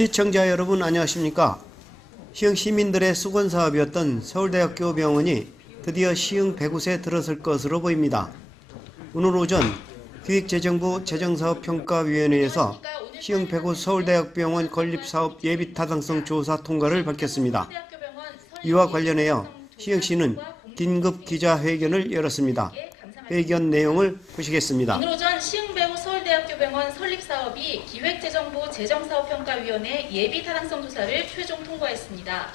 시청자 여러분 안녕하십니까? 시흥 시민들의 수건사업이었던 서울대학교 병원이 드디어 시흥 100곳에 들어설 것으로 보입니다. 오늘 오전 기획재정부 재정사업평가위원회에서 시흥 100곳 서울대학병원 건립사업 예비타당성 조사 통과를 밝혔습니다. 이와 관련하여 시흥시는 긴급 기자회견을 열었습니다. 회견 내용을 보시겠습니다. 오늘 오전 시흥 100곳 서울대학교 병원 설립사업이 기획재정부 재정사업평가위원회 예비타당성 조사를 최종 통과했습니다.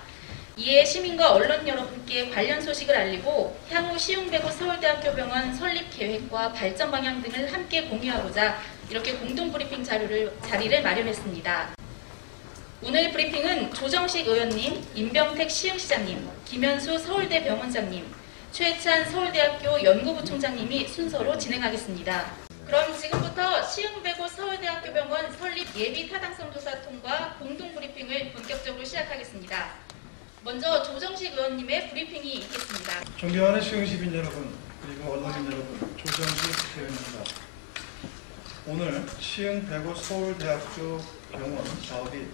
이에 시민과 언론 여러분께 관련 소식을 알리고 향후 시흥 100곳 서울대학교 병원 설립 계획과 발전 방향 등을 함께 공유하고자 이렇게 공동 브리핑 자리를 마련했습니다. 오늘 브리핑은 조정식 의원님, 임병택 시흥시장님, 김현수 서울대 병원장님, 최찬 서울대학교 연구부총장님이 순서로 진행하겠습니다. 그럼 지금부터 시흥 100곳 서울대학교 병원 설립 예비 타당성 조사 통과 공동 브리핑을 본격적으로 시작하겠습니다. 먼저 조정식 의원님의 브리핑이 있겠습니다. 존경하는 시흥 시민 여러분, 그리고 언론인 여러분, 조정식 의원입니다. 오늘 시흥 100곳 서울대학교 병원 사업이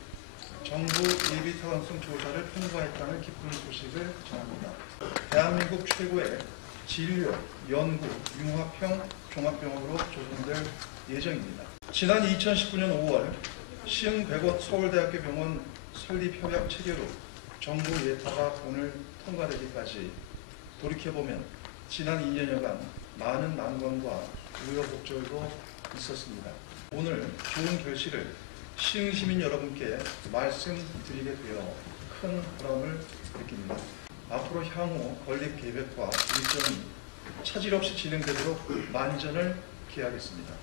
정부 예비 타당성 조사를 통과했다는 기쁜 소식을 전합니다. 대한민국 최고의 진료, 연구, 융합형 종합병원으로 조성될 예정입니다. 지난 2019년 5월 시흥 100곳 서울대학교 병원 설립 협약 체계로 정부 예타가 오늘 통과되기까지 돌이켜보면 지난 2년여간 많은 난관과 우여곡절도 있었습니다. 오늘 좋은 결실을 시흥 시민 여러분께 말씀드리게 되어 큰 보람을 느낍니다. 앞으로 향후 건립 계획과 일정이 차질 없이 진행되도록 만전을 기하겠습니다.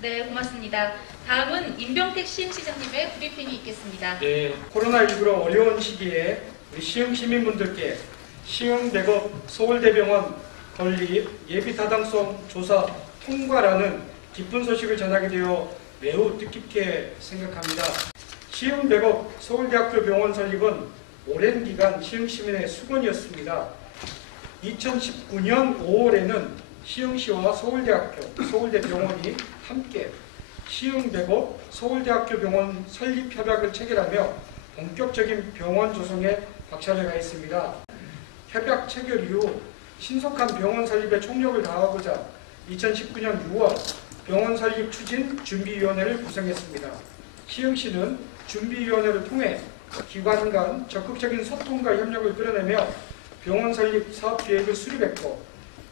네, 고맙습니다. 다음은 임병택 시흥시장님의 브리핑이 있겠습니다. 네, 코로나19로 어려운 시기에 우리 시흥 시민분들께 시흥 100곳 서울대병원 건립 예비타당성 조사 통과라는 기쁜 소식을 전하게 되어 매우 뜻깊게 생각합니다. 시흥 100곳 서울대학교 병원 설립은 오랜 기간 시흥 시민의 수건이었습니다. 2019년 5월에는 시흥시와 서울대학교, 서울대병원이 함께 시흥 100곳 서울대학교 병원 설립 협약을 체결하며 본격적인 병원 조성에 박차를 가했습니다. 협약 체결 이후 신속한 병원 설립에 총력을 다하고자 2019년 6월 병원 설립 추진 준비위원회를 구성했습니다. 시흥시는 준비위원회를 통해 기관 간 적극적인 소통과 협력을 끌어내며 병원 설립 사업 계획을 수립했고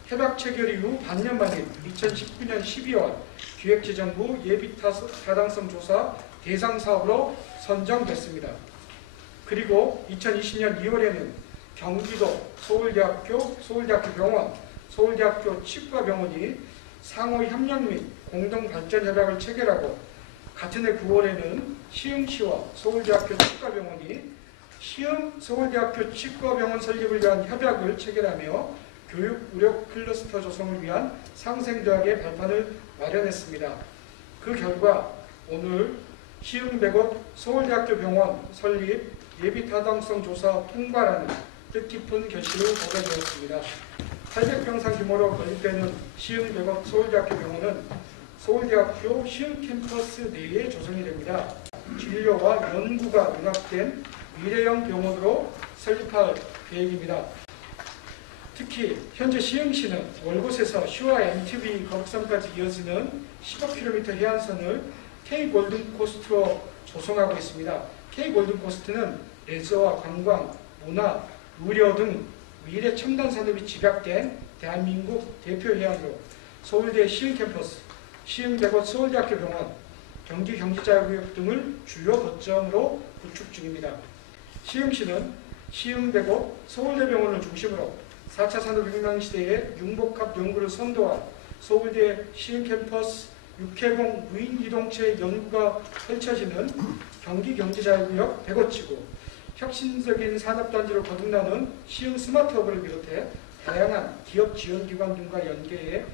협약 체결 이후 반년 만인 2019년 12월 기획재정부 예비타당성 조사 대상 사업으로 선정됐습니다. 그리고 2020년 2월에는 경기도 서울대학교, 서울대학교 병원, 서울대학교 치과병원이 상호 협력 및 공동 발전 협약을 체결하고 같은 해 9월에는 시흥시와 서울대학교 치과병원이 시흥 서울대학교 치과병원 설립을 위한 협약을 체결하며 교육 의료 클러스터 조성을 위한 상생대학의 발판을 마련했습니다. 그 결과 오늘 시흥 100곳 서울대학교 병원 설립 예비타당성 조사 통과라는 뜻깊은 결실을 보게 되었습니다. 800병상 규모로 건립되는 시흥 100곳 서울대학교 병원은 서울대학교 시흥 캠퍼스 내에 조성이 됩니다. 진료와 연구가 융합된 미래형 병원으로 설립할 계획입니다. 특히 현재 시흥시는 월곶에서 시와 MTB 거북선까지 이어지는 15km 해안선을 K-골든코스트로 조성하고 있습니다. K-골든코스트는 레저와 관광, 문화, 의료 등 미래 첨단 산업이 집약된 대한민국 대표 해안으로 서울대 시흥 캠퍼스, 시흥 100곳 서울대학교 병원, 경기 경기자유구역 등을 주요 거점으로 구축 중입니다. 시흥시는 시흥 100곳 서울대병원을 중심으로 4차 산업혁명 시대에 융복합 연구를 선도한 서울대 시흥 캠퍼스 육해공 무인이동체 연구가 펼쳐지는 경기 경제자유구역 100호지구, 혁신적인 산업단지로 거듭나는 시흥 스마트허브를 비롯해 다양한 기업 지원기관 등과 연계해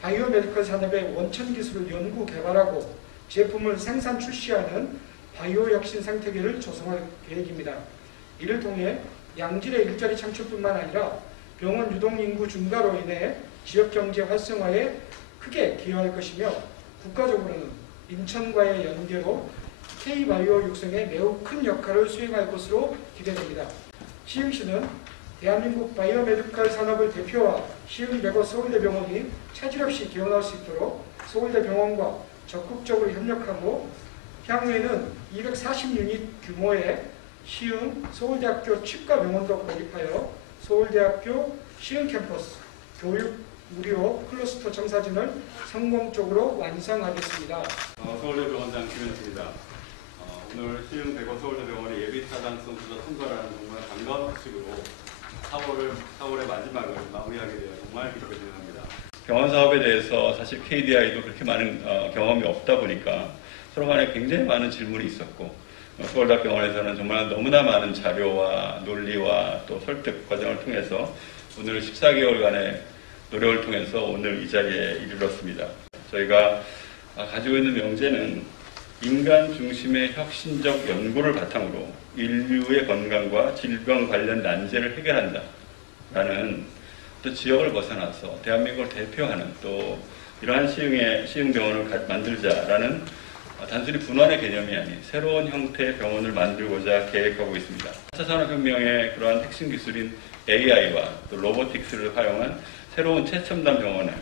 바이오메디컬 산업의 원천 기술을 연구 개발하고 제품을 생산 출시하는 바이오 혁신 생태계를 조성할 계획입니다. 이를 통해 양질의 일자리 창출뿐만 아니라 병원 유동 인구 증가로 인해 지역경제 활성화에 크게 기여할 것이며 국가적으로는 인천과의 연계로 K바이오 육성에 매우 큰 역할을 수행할 것으로 기대됩니다. 시흥시는 대한민국 바이오메디컬 산업을 대표와 시흥105 서울대병원이 차질 없이 개원할 수 있도록 서울대병원과 적극적으로 협력하고 향후에는 240유닛 규모의 시흥 서울대학교 치과병원도 건립하여 서울대학교 시흥 캠퍼스 교육 의료 클러스터 정사진을 성공적으로 완성하겠습니다. 서울대병원장 김현수입니다. 오늘 시흥105 서울대병원의 예비타당성 조사 통과라는 정말 반가운 소식으로 4월의 마지막을 마무리하게 되어 정말 기쁘게 생각합니다. 병원 사업에 대해서 사실 KDI도 그렇게 많은 경험이 없다 보니까 서로 간에 굉장히 많은 질문이 있었고 서울대병원에서는 정말 너무나 많은 자료와 논리와 또 설득 과정을 통해서 오늘 14개월간의 노력을 통해서 오늘 이 자리에 이르렀습니다. 저희가 가지고 있는 명제는 인간 중심의 혁신적 연구를 바탕으로 인류의 건강과 질병 관련 난제를 해결한다 라는 또 지역을 벗어나서 대한민국을 대표하는 또 이러한 시흥병원을 만들자라는 단순히 분원의 개념이 아닌 새로운 형태의 병원을 만들고자 계획하고 있습니다. 4차 산업혁명의 그러한 핵심 기술인 AI와 또 로보틱스를 활용한 새로운 최첨단 병원을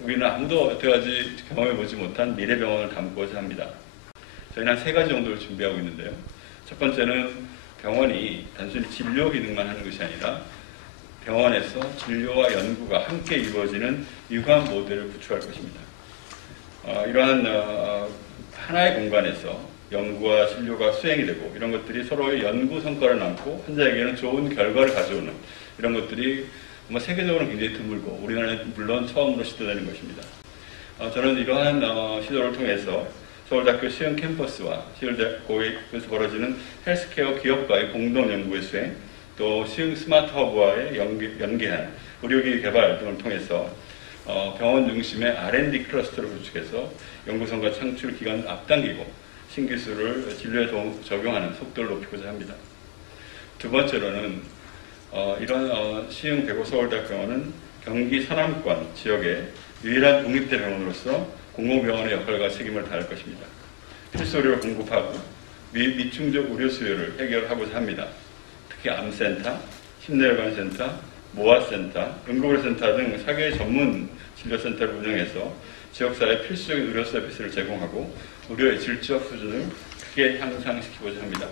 우리는 아무도 여태까지 경험해보지 못한 미래병원을 담고자 합니다. 저희는 한 3가지 정도를 준비하고 있는데요. 첫 번째는 병원이 단순히 진료 기능만 하는 것이 아니라 병원에서 진료와 연구가 함께 이루어지는 유관 모델을 구축할 것입니다. 이러한 하나의 공간에서 연구와 진료가 수행이 되고 이런 것들이 서로의 연구 성과를 남고 환자에게는 좋은 결과를 가져오는 이런 것들이 세계적으로 굉장히 드물고 우리나라는 물론 처음으로 시도되는 것입니다. 저는 이러한 시도를 통해서 서울대학교 시흥 캠퍼스와 시흥대학교에서 벌어지는 헬스케어 기업과의 공동 연구의 수행, 또 시흥 스마트 허브와의 연계한 의료기기 개발 등을 통해서 병원 중심의 R&D 클러스터를 구축해서 연구성과 창출 기간을 앞당기고 신기술을 진료에 적용하는 속도를 높이고자 합니다. 두 번째로는 이런 시흥105 서울대학병원은 경기 서남권 지역의 유일한 독립대 병원으로서 공공병원의 역할과 책임을 다할 것입니다. 필수 의료를 공급하고 미충족 의료 수요를 해결하고자 합니다. 특히 암센터, 심내혈관센터, 모아센터, 응급의료센터 등 4개의 전문 진료센터를 운영해서 지역사회 필수적인 의료 서비스를 제공하고 의료의 질적 수준을 크게 향상시키고자 합니다.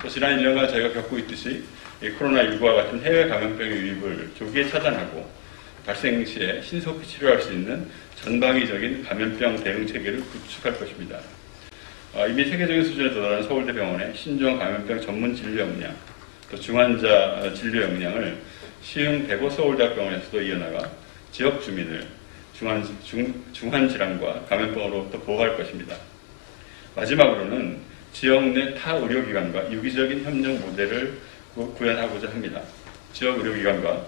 또 지난 1년간 저희가 겪고 있듯이 코로나19와 같은 해외 감염병의 유입을 조기에 차단하고 발생 시에 신속히 치료할 수 있는 전방위적인 감염병 대응 체계를 구축할 것입니다. 이미 세계적인 수준에 도달한 서울대병원의 신종 감염병 전문 진료 역량, 또 중환자 진료 역량을 시흥105 서울대학병원에서도 이어나가 지역 주민을 중환 질환과 감염병으로부터 보호할 것입니다. 마지막으로는 지역 내 타 의료기관과 유기적인 협력 모델을 구현하고자 합니다. 지역 의료기관과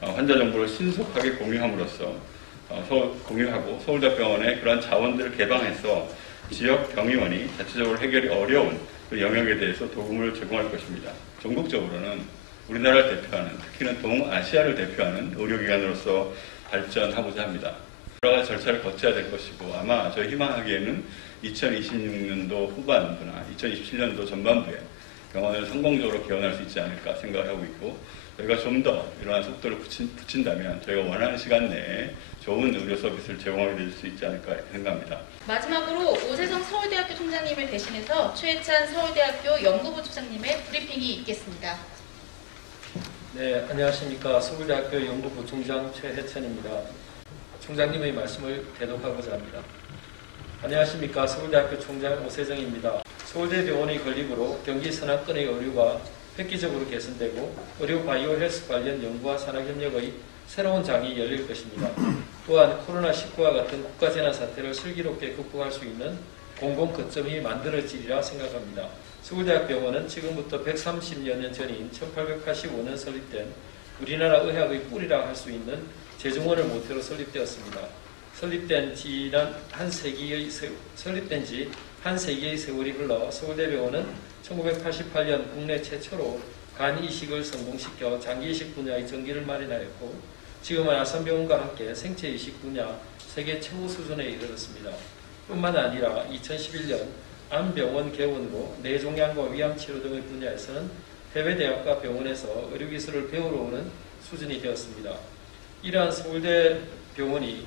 환자 정보를 신속하게 공유함으로써 공유하고 서울대병원의 그러한 자원들을 개방해서 지역 병의원이 자체적으로 해결이 어려운 그 영역에 대해서 도움을 제공할 것입니다. 전국적으로는 우리나라를 대표하는, 특히는 동아시아를 대표하는 의료기관으로서 발전하고자 합니다. 여러 가지 절차를 거쳐야 될 것이고 아마 저희 희망하기에는 2026년도 후반부나 2027년도 전반부에 병원을 성공적으로 개원할 수 있지 않을까 생각을 하고 있고 저희가 좀 더 이러한 속도를 붙인다면 저희가 원하는 시간 내에 좋은 의료 서비스를 제공하게 될 수 있지 않을까 생각합니다. 마지막으로 오세성 서울대학교 총장님을 대신해서 최해찬 서울대학교 연구부 부총장님의 브리핑이 있겠습니다. 네, 안녕하십니까. 서울대학교 연구부 총장 최해찬입니다. 총장님의 말씀을 대독하고자 합니다. 안녕하십니까. 서울대학교 총장 오세정입니다. 서울대병원의 건립으로 경기 서남권의 의료가 획기적으로 개선되고 의료 바이오 헬스 관련 연구와 산학협력의 새로운 장이 열릴 것입니다. 또한 코로나19와 같은 국가재난 사태를 슬기롭게 극복할 수 있는 공공 거점이 만들어지리라 생각합니다. 서울대학병원은 지금부터 130여 년 전인 1885년 설립된 우리나라 의학의 뿌리라 할 수 있는 재중원을 모태로 설립되었습니다. 설립된 지 한 세기의 세월이 흘러 서울대병원은 1988년 국내 최초로 간 이식을 성공시켜 장기 이식 분야의 전기를 마련하였고 지금은 아산병원과 함께 생체 이식 분야 세계 최고 수준에 이르렀습니다. 뿐만 아니라 2011년 암병원 개원으로 뇌종양과 위암치료 등의 분야에서는 해외 대학과 병원에서 의료기술을 배우러 오는 수준이 되었습니다. 이러한 서울대 병원이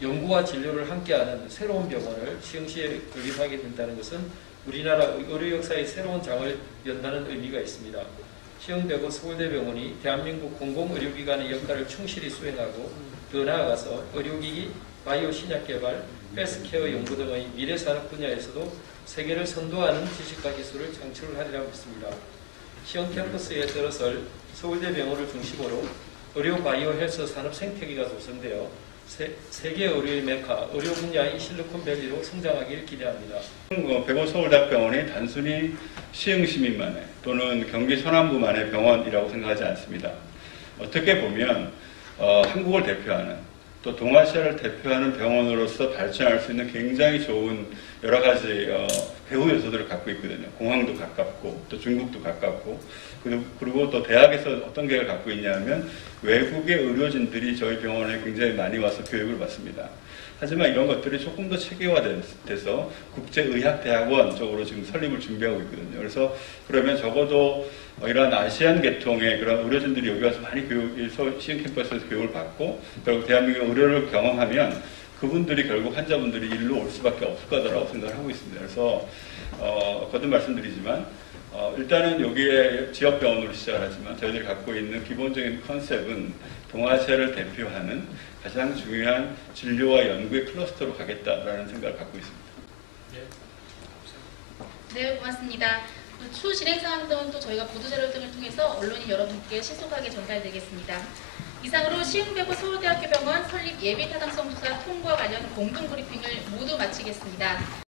연구와 진료를 함께하는 새로운 병원을 시흥시에 건립하게 된다는 것은 우리나라 의료 역사의 새로운 장을 연다는 의미가 있습니다. 시흥대구 서울대병원이 대한민국 공공의료기관의 역할을 충실히 수행하고 더 나아가서 의료기기, 바이오 신약 개발, 헬스케어 연구 등의 미래산업 분야에서도 세계를 선도하는 지식과 기술을 창출하리라 믿습니다. 시흥 캠퍼스에 들어설 서울대병원을 중심으로 의료 바이오 헬스 산업 생태계가 조성되어 세계 의료의 메카, 의료 분야의 실리콘밸리로 성장하길 기대합니다. 백오 서울대학병원이 단순히 시흥 시민만의 또는 경기 서남부만의 병원이라고 생각하지 않습니다. 어떻게 보면 한국을 대표하는 또 동아시아를 대표하는 병원으로서 발전할 수 있는 굉장히 좋은 여러 가지 배후 요소들을 갖고 있거든요. 공항도 가깝고 또 중국도 가깝고 그리고 또 대학에서 어떤 계획을 갖고 있냐면 외국의 의료진들이 저희 병원에 굉장히 많이 와서 교육을 받습니다. 하지만 이런 것들이 조금 더 체계화돼서 국제의학대학원 쪽으로 지금 설립을 준비하고 있거든요. 그래서 그러면 적어도 이러한 아시안 계통의 그런 의료진들이 여기 와서 많이 시흥 캠퍼스에서 교육을 받고 결국 대한민국 의료를 경험하면 그분들이 결국 환자분들이 일로 올 수밖에 없을 거다라고 생각을 하고 있습니다. 그래서 거듭 말씀드리지만 일단은 여기에 지역병원으로 시작을 하지만 저희들이 갖고 있는 기본적인 컨셉은 동아시아를 대표하는 가장 중요한 진료와 연구의 클러스터로 가겠다라는 생각을 갖고 있습니다. 네, 고맙습니다. 추후 진행 상황 등은 또 저희가 보도자료 등을 통해서 언론인 여러분께 신속하게 전달되겠습니다. 이상으로 시흥대구 서울대학교 병원 설립 예비 타당성 조사 통과 관련 공동 브리핑을 모두 마치겠습니다.